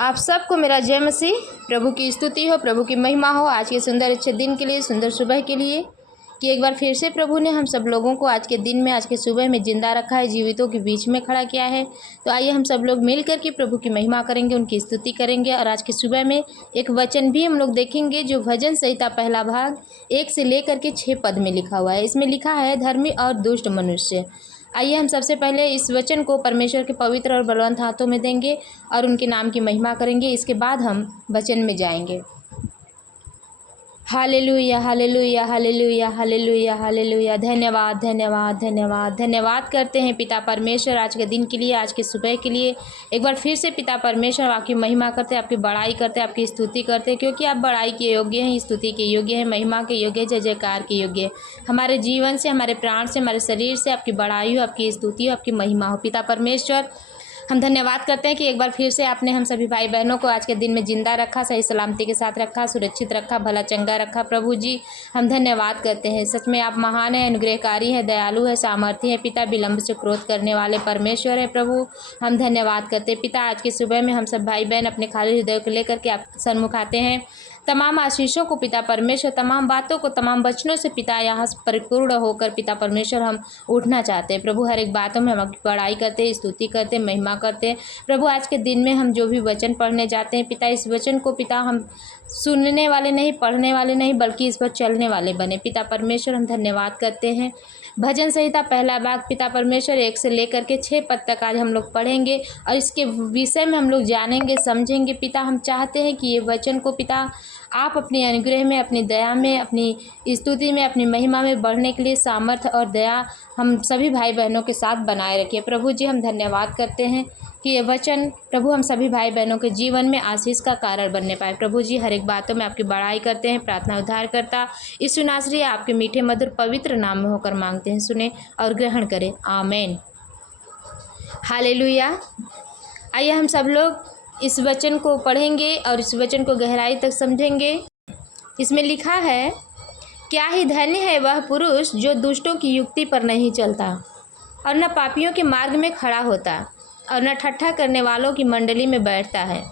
आप सबको मेरा जय मसीह। प्रभु की स्तुति हो, प्रभु की महिमा हो। आज के सुंदर अच्छे दिन के लिए, सुंदर सुबह के लिए कि एक बार फिर से प्रभु ने हम सब लोगों को आज के दिन में, आज के सुबह में जिंदा रखा है, जीवितों के बीच में खड़ा किया है। तो आइए हम सब लोग मिल करके प्रभु की महिमा करेंगे, उनकी स्तुति करेंगे। और आज के सुबह में एक वचन भी हम लोग देखेंगे जो भजन संहिता पहला भाग 1 से लेकर के 6 पद में लिखा हुआ है। इसमें लिखा है, धर्मी और दुष्ट मनुष्य। आइए हम सबसे पहले इस वचन को परमेश्वर के पवित्र और बलवंत हाथों में देंगे और उनके नाम की महिमा करेंगे। इसके बाद हम वचन में जाएंगे। Hallelujah, hallelujah, hallelujah, hallelujah, hallelujah. धन्यवाद, धन्यवाद, धन्यवाद, धन्यवाद करते हैं पिता परमेश्वर आज के दिन के लिए, आज के सुबह के लिए। एक बार फिर से पिता परमेश्वर आपकी महिमा करते हैं, आपकी बड़ाई करते हैं, आपकी स्तुति करते हैं, क्योंकि आप बड़ाई के योग्य हैं, स्तुति के योग्य हैं, महिमा के योग्य हैं, जय जयकार के योग्य हैं। हमारे जीवन से, हमारे प्राण से, हमारे शरीर से आपकी बड़ाई हो, आपकी स्तुति हो, आपकी महिमा हो। पिता परमेश्वर, हम धन्यवाद करते हैं कि एक बार फिर से आपने हम सभी भाई बहनों को आज के दिन में जिंदा रखा, सही सलामती के साथ रखा, सुरक्षित रखा, भला चंगा रखा। प्रभु जी, हम धन्यवाद करते हैं। सच में आप महान हैं, अनुग्रहकारी हैं, दयालु है, सामर्थी है। पिता, विलंब से क्रोध करने वाले परमेश्वर है। प्रभु, हम धन्यवाद करते हैं। पिता, आज के सुबह में हम सब भाई बहन अपने खाली हृदय को लेकर के आप सन्मुख आते हैं। तमाम आशीषों को पिता परमेश्वर, तमाम बातों को, तमाम वचनों से पिता यहाँ से परिपूर्ण होकर पिता परमेश्वर हम उठना चाहते हैं। प्रभु, हर एक बातों में हम आपकी बड़ाई करते हैं, स्तुति करते हैं, महिमा करते हैं। प्रभु, आज के दिन में हम जो भी वचन पढ़ने जाते हैं पिता, इस वचन को पिता हम सुनने वाले नहीं, पढ़ने वाले नहीं, बल्कि इस पर चलने वाले बने। पिता परमेश्वर, हम धन्यवाद करते हैं। भजन संहिता पहला भाग पिता परमेश्वर 1 से लेकर के 6 पद तक आज हम लोग पढ़ेंगे और इसके विषय में हम लोग जानेंगे, समझेंगे। पिता, हम चाहते हैं कि ये वचन को पिता आप अपने अनुग्रह में, अपनी दया में, अपनी स्तुति में, अपनी महिमा में बढ़ने के लिए सामर्थ्य और दया हम सभी भाई बहनों के साथ बनाए रखिए। प्रभु जी, हम धन्यवाद करते हैं कि ये वचन प्रभु हम सभी भाई बहनों के जीवन में आशीष का कारण बनने पाए। प्रभु जी, हर एक बातों में आपकी बड़ाई करते हैं। प्रार्थना उद्धार करता इस नासरी आपके मीठे मधुर पवित्र नाम में होकर मांगते हैं, सुने और ग्रहण करें। आमीन। हालेलुया। आइए हम सब लोग इस वचन को पढ़ेंगे और इस वचन को गहराई तक समझेंगे। इसमें लिखा है, क्या ही धन्य है वह पुरुष जो दुष्टों की युक्ति पर नहीं चलता और न पापियों के मार्ग में खड़ा होता और न ठट्ठा करने वालों की मंडली में बैठता है,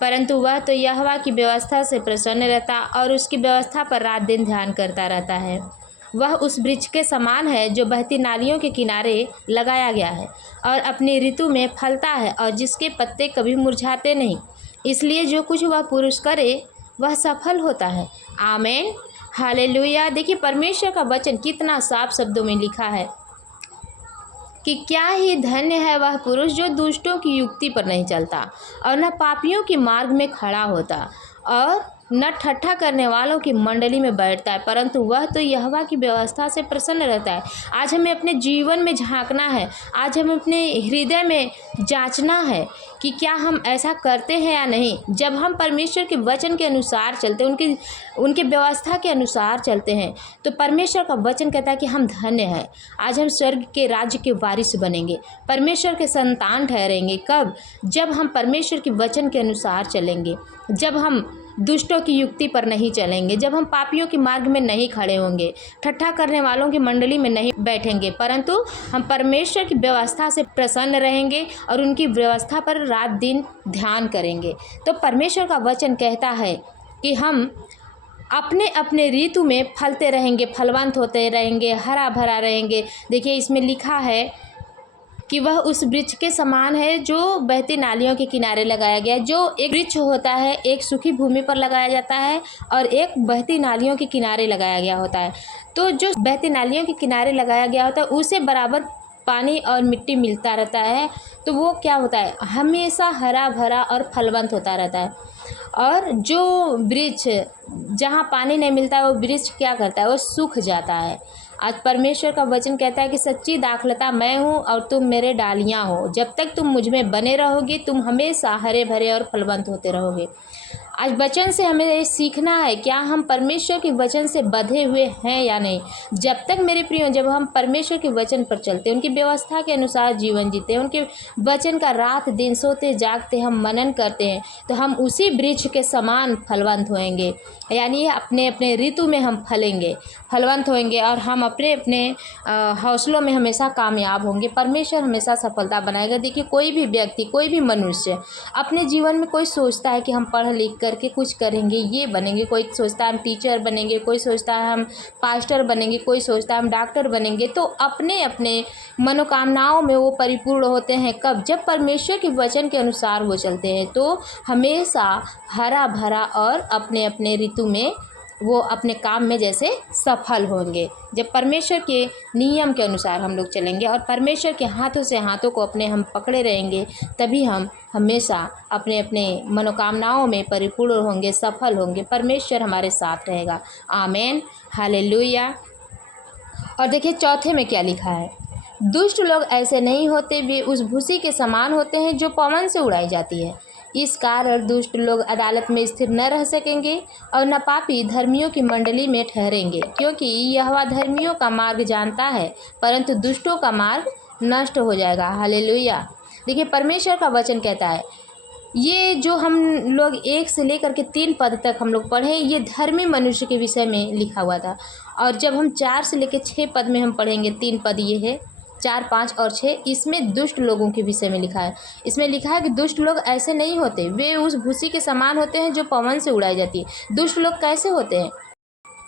परंतु वह तो यहोवा की व्यवस्था से प्रसन्न रहता और उसकी व्यवस्था पर रात दिन ध्यान करता रहता है। वह उस वृक्ष के समान है जो बहती नालियों के किनारे लगाया गया है और अपनी ऋतु में फलता है और जिसके पत्ते कभी मुरझाते नहीं। इसलिए जो कुछ वह पुरुष करे वह सफल होता है। आमीन। हालेलुया। देखिए, परमेश्वर का वचन कितना साफ शब्दों में लिखा है कि क्या ही धन्य है वह पुरुष जो दुष्टों की युक्ति पर नहीं चलता और न पापियों के मार्ग में खड़ा होता और न ठट्ठा करने वालों की मंडली में बैठता है, परंतु वह तो यहोवा की व्यवस्था से प्रसन्न रहता है। आज हमें अपने जीवन में झांकना है, आज हमें अपने हृदय में जांचना है कि क्या हम ऐसा करते हैं या नहीं। जब हम परमेश्वर के वचन के अनुसार चलते हैं, उनके व्यवस्था के अनुसार चलते हैं, तो परमेश्वर का वचन कहता है कि हम धन्य हैं। आज हम स्वर्ग के राज्य के वारिस बनेंगे, परमेश्वर के संतान ठहरेंगे। कब? जब हम परमेश्वर के वचन के अनुसार चलेंगे, जब हम दुष्टों की युक्ति पर नहीं चलेंगे, जब हम पापियों के मार्ग में नहीं खड़े होंगे, ठट्ठा करने वालों की मंडली में नहीं बैठेंगे, परंतु हम परमेश्वर की व्यवस्था से प्रसन्न रहेंगे और उनकी व्यवस्था पर रात दिन ध्यान करेंगे। तो परमेश्वर का वचन कहता है कि हम अपने अपने ऋतु में फलते रहेंगे, फलवंत होते रहेंगे, हरा भरा रहेंगे। देखिए, इसमें लिखा है कि वह उस वृक्ष के समान है जो बहती नालियों के किनारे लगाया गया है। जो एक वृक्ष होता है, एक सूखी भूमि पर लगाया जाता है और एक बहती नालियों के किनारे लगाया गया होता है। तो जो बहती नालियों के किनारे लगाया गया होता है उसे बराबर पानी और मिट्टी मिलता रहता है, तो वो क्या होता है, हमेशा हरा भरा और फलवंत होता रहता है। और जो वृक्ष जहाँ पानी नहीं मिलता है, वो वृक्ष क्या करता है, वो सूख जाता है। आज परमेश्वर का वचन कहता है कि सच्ची दाखलता मैं हूँ और तुम मेरे डालियाँ हो। जब तक तुम मुझ में बने रहोगे, तुम हमेशा हरे भरे और फलवंत होते रहोगे। आज वचन से हमें ये सीखना है, क्या हम परमेश्वर के वचन से बंधे हुए हैं या नहीं। जब तक मेरे प्रियो, जब हम परमेश्वर के वचन पर चलते हैं, उनकी व्यवस्था के अनुसार जीवन जीते हैं, उनके वचन का रात दिन सोते जागते हम मनन करते हैं, तो हम उसी वृक्ष के समान फलवंत होएंगे। यानी अपने अपने ऋतु में हम फलवंत होएंगे और हम अपने अपने हौसलों में हमेशा कामयाब होंगे। परमेश्वर हमेशा सफलता बनाएगा। देखिए, कोई भी व्यक्ति, कोई भी मनुष्य अपने जीवन में, कोई सोचता है कि हम पढ़ लिख करके कुछ करेंगे, ये बनेंगे, कोई सोचता है हम टीचर बनेंगे, कोई सोचता है हम पास्टर बनेंगे, कोई सोचता है हम डॉक्टर बनेंगे। तो अपने अपने मनोकामनाओं में वो परिपूर्ण होते हैं कब? जब परमेश्वर के वचन के अनुसार वो चलते हैं, तो हमेशा हरा भरा और अपने अपने ऋतु में वो अपने काम में जैसे सफल होंगे। जब परमेश्वर के नियम के अनुसार हम लोग चलेंगे और परमेश्वर के हाथों से हाथों को अपने हम पकड़े रहेंगे, तभी हम हमेशा अपने अपने मनोकामनाओं में परिपूर्ण होंगे, सफल होंगे। परमेश्वर हमारे साथ रहेगा। आमीन, हालेलुया। और देखिए चौथे में क्या लिखा है, दुष्ट लोग ऐसे नहीं होते, वे उस भूसी के समान होते हैं जो पवन से उड़ाई जाती है। इस कारण दुष्ट लोग अदालत में स्थिर न रह सकेंगे और न पापी धर्मियों की मंडली में ठहरेंगे, क्योंकि यहोवा धर्मियों का मार्ग जानता है, परंतु दुष्टों का मार्ग नष्ट हो जाएगा। हालेलुया। देखिए, परमेश्वर का वचन कहता है, ये जो हम लोग 1 से लेकर के 3 पद तक हम लोग पढ़े, ये धर्मी मनुष्य के विषय में लिखा हुआ था। और जब हम 4 से लेकर 6 पद में हम पढ़ेंगे, 3 पद ये है, 4, 5 और 6, इसमें दुष्ट लोगों के विषय में लिखा है। इसमें लिखा है कि दुष्ट लोग ऐसे नहीं होते, वे उस भूसी के समान होते हैं जो पवन से उड़ाई जाती है। दुष्ट लोग कैसे होते हैं?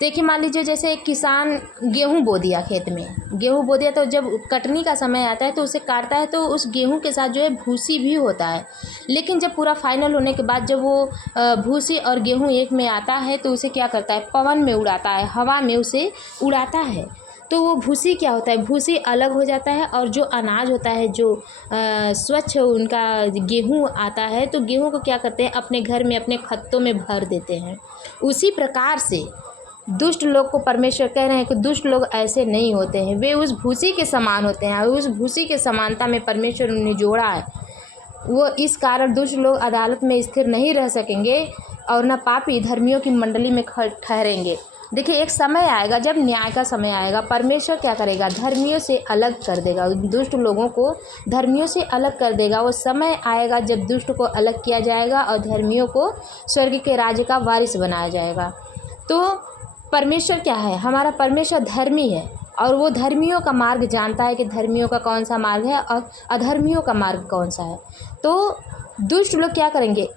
देखिए, मान लीजिए जैसे एक किसान गेहूं बो दिया, खेत में गेहूं बो दिया, तो जब कटनी का समय आता है तो उसे काटता है, तो उस गेहूं के साथ जो है भूसी भी होता है। लेकिन जब पूरा फाइनल होने के बाद जब वो भूसी और गेहूं एक में आता है, तो उसे क्या करता है? पवन में उड़ाता है, हवा में उसे उड़ाता है। तो वो भूसी क्या होता है? भूसी अलग हो जाता है और जो अनाज होता है, जो स्वच्छ उनका गेहूं आता है, तो गेहूं को क्या करते हैं? अपने घर में, अपने खत्तों में भर देते हैं। उसी प्रकार से दुष्ट लोग को परमेश्वर कह रहे हैं कि दुष्ट लोग ऐसे नहीं होते हैं, वे उस भूसी के समान होते हैं। और उस भूसी के समानता में परमेश्वर उन्हें जोड़ा है। वो इस कारण दुष्ट लोग अदालत में स्थिर नहीं रह सकेंगे और न पापी धर्मियों की मंडली में ठहरेंगे। देखिए, एक समय आएगा, जब न्याय का समय आएगा, परमेश्वर क्या करेगा? धर्मियों से अलग कर देगा, दुष्ट लोगों को धर्मियों से अलग कर देगा। वो समय आएगा जब दुष्ट को अलग किया जाएगा और धर्मियों को स्वर्ग के राज्य का वारिस बनाया जाएगा। तो परमेश्वर क्या है? हमारा परमेश्वर धर्मी है और वो धर्मियों का मार्ग जानता है कि धर्मियों का कौन सा मार्ग है और अधर्मियों का मार्ग कौन सा है। तो दुष्ट लोग क्या करेंगे?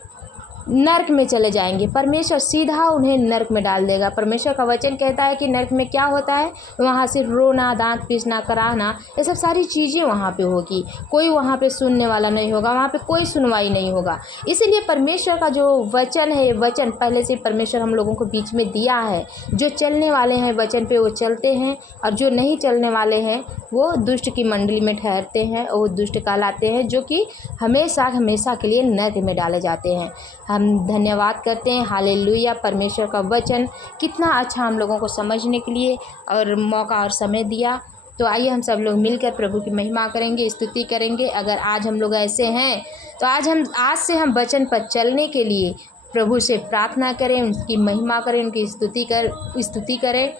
नरक में चले जाएंगे। परमेश्वर सीधा उन्हें नरक में डाल देगा। परमेश्वर का वचन कहता है कि नरक में क्या होता है? वहाँ सिर्फ रोना, दांत पीसना, कराहना, ये सब सारी चीज़ें वहाँ पे होगी। कोई वहाँ पे सुनने वाला नहीं होगा, वहाँ पे कोई सुनवाई नहीं होगा। इसीलिए परमेश्वर का जो वचन है, वचन पहले से परमेश्वर हम लोगों को बीच में दिया है। जो चलने वाले हैं वचन पे वो चलते हैं, और जो नहीं चलने वाले हैं वो दुष्ट की मंडली में ठहरते हैं और वो दुष्ट कहलाते हैं, जो कि हमेशा हमेशा के लिए नरक में डाले जाते हैं। हम धन्यवाद करते हैं। हालेलुया। परमेश्वर का वचन कितना अच्छा हम लोगों को समझने के लिए और मौका और समय दिया। तो आइए हम सब लोग मिलकर प्रभु की महिमा करेंगे, स्तुति करेंगे। अगर आज हम लोग ऐसे हैं, तो आज से हम वचन पर चलने के लिए प्रभु से प्रार्थना करें, उनकी महिमा करें, उनकी स्तुति करें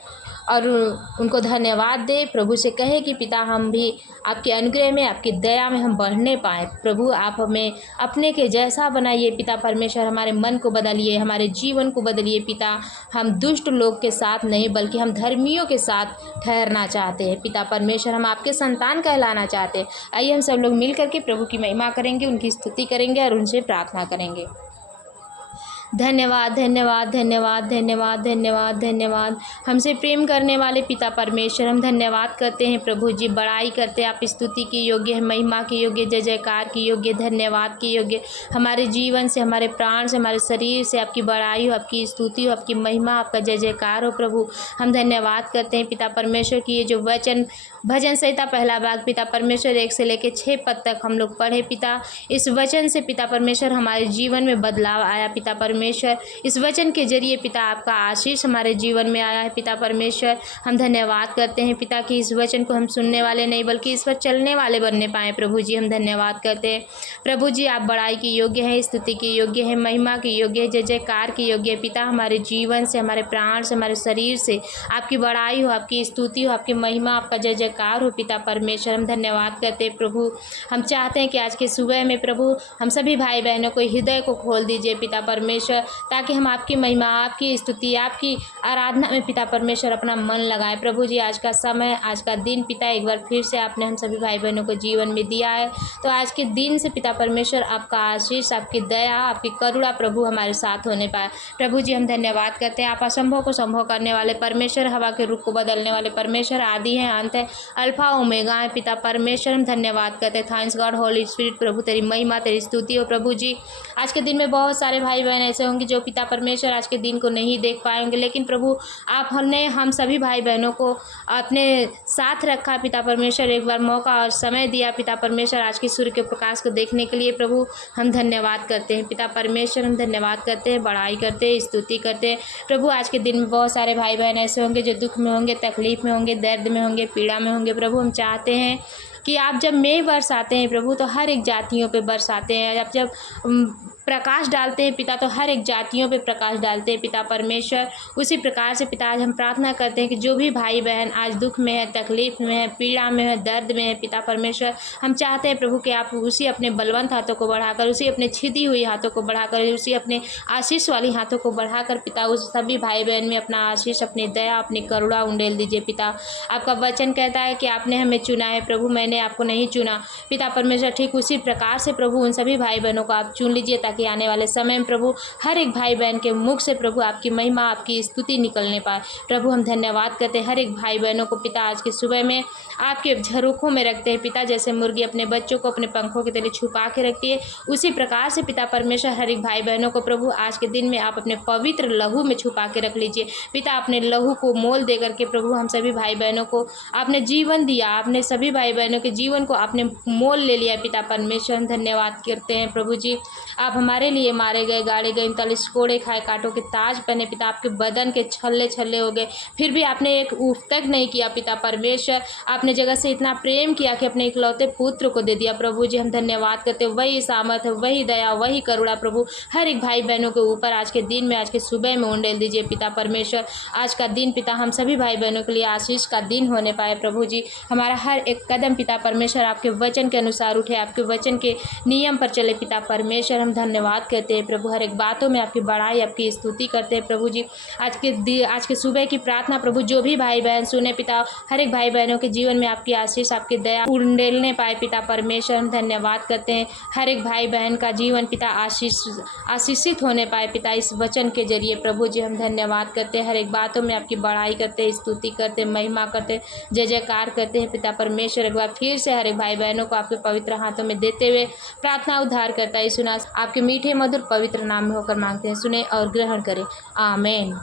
और उनको धन्यवाद दें। प्रभु से कहें कि पिता, हम भी आपके अनुग्रह में, आपकी दया में हम बढ़ने पाएँ। प्रभु, आप हमें अपने के जैसा बनाइए। पिता परमेश्वर, हमारे मन को बदलिए, हमारे जीवन को बदलिए। पिता, हम दुष्ट लोग के साथ नहीं, बल्कि हम धर्मियों के साथ ठहरना चाहते हैं। पिता परमेश्वर, हम आपके संतान कहलाना चाहते हैं। आइए हम सब लोग मिल करके प्रभु की महिमा करेंगे, उनकी स्तुति करेंगे और उनसे प्रार्थना करेंगे। धन्यवाद, धन्यवाद, धन्यवाद, धन्यवाद, धन्यवाद, धन्यवाद। हमसे प्रेम करने वाले पिता परमेश्वर, हम धन्यवाद करते हैं प्रभु जी, बड़ाई करते हैं। आप स्तुति के योग्य है, महिमा के योग्य, जय जयकार के योग्य, धन्यवाद के योग्य। हमारे जीवन से, हमारे प्राण से, हमारे शरीर से आपकी बड़ाई हो, आपकी स्तुति हो, आपकी महिमा, आपका जय जयकार हो। प्रभु, हम धन्यवाद करते हैं पिता परमेश्वर की ये जो वचन, भजन संहिता पहला भाग पिता परमेश्वर 1 से लेकर 6 पद तक हम लोग पढ़े। पिता, इस वचन से पिता परमेश्वर हमारे जीवन में बदलाव आया। पिता परमेश्वर, परमेश्वर, इस वचन के जरिए पिता आपका आशीष हमारे जीवन में आया है पिता परमेश्वर। हम धन्यवाद करते हैं पिता कि इस वचन को हम सुनने वाले नहीं बल्कि इस पर चलने वाले बनने पाएँ। प्रभु जी हम धन्यवाद करते हैं। प्रभु जी आप बड़ाई की योग्य हैं, स्तुति की योग्य है, महिमा की योग्य है, जय जयकार की योग्य है पिता। हमारे जीवन से, हमारे प्राण से, हमारे शरीर से आपकी बड़ाई हो, आपकी स्तुति हो, आपकी महिमा, आपका जय जयकार हो पिता परमेश्वर। हम धन्यवाद करते हैं प्रभु। हम चाहते हैं कि आज के सुबह में प्रभु हम सभी भाई बहनों को हृदय को खोल दीजिए पिता परमेश्वर, ताकि हम आपकी महिमा, आपकी स्तुति, आपकी आराधना में पिता परमेश्वर अपना मन लगाए। प्रभु जी आज का समय, आज का दिन पिता एक बार फिर से आपने हम सभी भाई बहनों को जीवन में दिया है, तो आज के दिन से पिता परमेश्वर आपका आशीष, आपकी दया, आपकी करुणा प्रभु हमारे साथ होने पाए। प्रभु जी हम धन्यवाद करते हैं। आप असंभव को संभव करने वाले परमेश्वर, हवा के रुख को बदलने वाले परमेश्वर, आदि हैं, अंत है, अल्फा ओमेगा है पिता परमेश्वर। हम धन्यवाद करते हैं। थैंक्स गॉड होली स्पिरिट प्रभु, तेरी महिमा, तेरी स्तुति हो प्रभु जी। आज के दिन में बहुत सारे भाई बहन ऐसे होंगे जो पिता परमेश्वर आज के दिन को नहीं देख पाएंगे, लेकिन प्रभु आप हमने हम सभी भाई बहनों को अपने साथ रखा पिता परमेश्वर, एक बार मौका और समय दिया पिता परमेश्वर आज की सूर्य के प्रकाश को देखने के लिए। प्रभु हम धन्यवाद करते हैं पिता परमेश्वर, हम धन्यवाद करते हैं, बड़ाई करते हैं, स्तुति करते हैं। प्रभु आज के दिन में बहुत सारे भाई बहन ऐसे होंगे जो दुख में होंगे, तकलीफ में होंगे, दर्द में होंगे, पीड़ा में होंगे। प्रभु हम चाहते हैं कि आप जब मेघ बरसाते हैं प्रभु तो हर एक जातियों पे बरसाते हैं, आप जब प्रकाश डालते हैं पिता तो हर एक जातियों पे प्रकाश डालते हैं पिता परमेश्वर। उसी प्रकार से पिता आज हम प्रार्थना करते हैं कि जो भी भाई बहन आज दुख में है, तकलीफ में है, पीड़ा में है, दर्द में है पिता परमेश्वर, हम चाहते हैं प्रभु कि आप उसी अपने बलवंत हाथों को बढ़ाकर, उसी अपने छिदी हुई हाथों को बढ़ाकर, उसी अपने आशीष वाली हाथों को बढ़ाकर पिता उस सभी भाई बहन में अपना आशीष, अपनी दया, अपनी करुणा उंडेल दीजिए पिता। आपका वचन कहता है कि आपने हमें चुना है प्रभु, मैंने आपको नहीं चुना पिता परमेश्वर। ठीक उसी प्रकार से प्रभु उन सभी भाई बहनों को आप चुन लीजिए, ताकि आने वाले समय में प्रभु हर एक भाई बहन के मुख से प्रभु आपकी महिमा, आपकी स्तुति निकलने पाए। प्रभु हम धन्यवाद करते हैं हर एक भाई बहनों को पिता आज के सुबह में आपके झरोखों में रखते हैं पिता। जैसे मुर्गी अपने बच्चों को अपने पंखों के तले छुपा के रखती है, उसी प्रकार से पिता परमेश्वर हर एक भाई बहनों को प्रभु आज के दिन में आप अपने पवित्र लहू में छुपा के रख लीजिए पिता। अपने लहू को मोल दे करके प्रभु हम सभी भाई बहनों को आपने जीवन दिया, आपने सभी भाई बहनों के जीवन को आपने मोल ले लिया पिता परमेश्वर। हम धन्यवाद करते हैं प्रभु जी। आप हमारे लिए मारे गए, गाड़े गए, 39 कोड़े खाए, कांटों के ताज पहने पिता, आपके बदन के छल्ले छल्ले हो गए, फिर भी आपने एक उफ तक नहीं किया पिता परमेश्वर। आपने जगत से इतना प्रेम किया कि अपने इकलौते पुत्र को दे दिया प्रभु जी। हम धन्यवाद करते हैं। वही सामर्थ्य, वही दया, वही करुणा प्रभु हर एक भाई बहनों के ऊपर आज के दिन में, आज के सुबह में उंडेल दीजिए पिता परमेश्वर। आज का दिन पिता हम सभी भाई बहनों के लिए आशीष का दिन होने पाए प्रभु जी। हमारा हर एक कदम पिता परमेश्वर आपके वचन के अनुसार उठे, आपके वचन के नियम पर चले पिता परमेश्वर। हम धन्यवाद करते हैं प्रभु, हर एक बातों में आपकी बड़ाई, आपकी स्तुति करते हैं प्रभु जी। आज के सुबह की प्रार्थना प्रभु जो भी भाई बहन सुने पिता, हर एक भाई बहनों के जीवन में आपकी आशीष, आपकी दया उंडेलने पाए पिता परमेश्वर। हम धन्यवाद करते हैं हर एक भाई बहन का जीवन पिता आशीषित होने पाए पिता इस वचन के जरिए प्रभु जी। हम धन्यवाद करते हैं, हर एक बातों में आपकी बड़ाई करते हैं, स्तुति करते हैं, महिमा करते हैं, जय जयकार करते हैं पिता परमेश्वर। एक बार फिर से हर एक भाई बहनों को आपके पवित्र हाथों में देते हुए प्रार्थना उद्धार करता है सुना आपके मीठे मधुर पवित्र नाम में होकर मांगते हैं, सुने और ग्रहण करें, आमीन।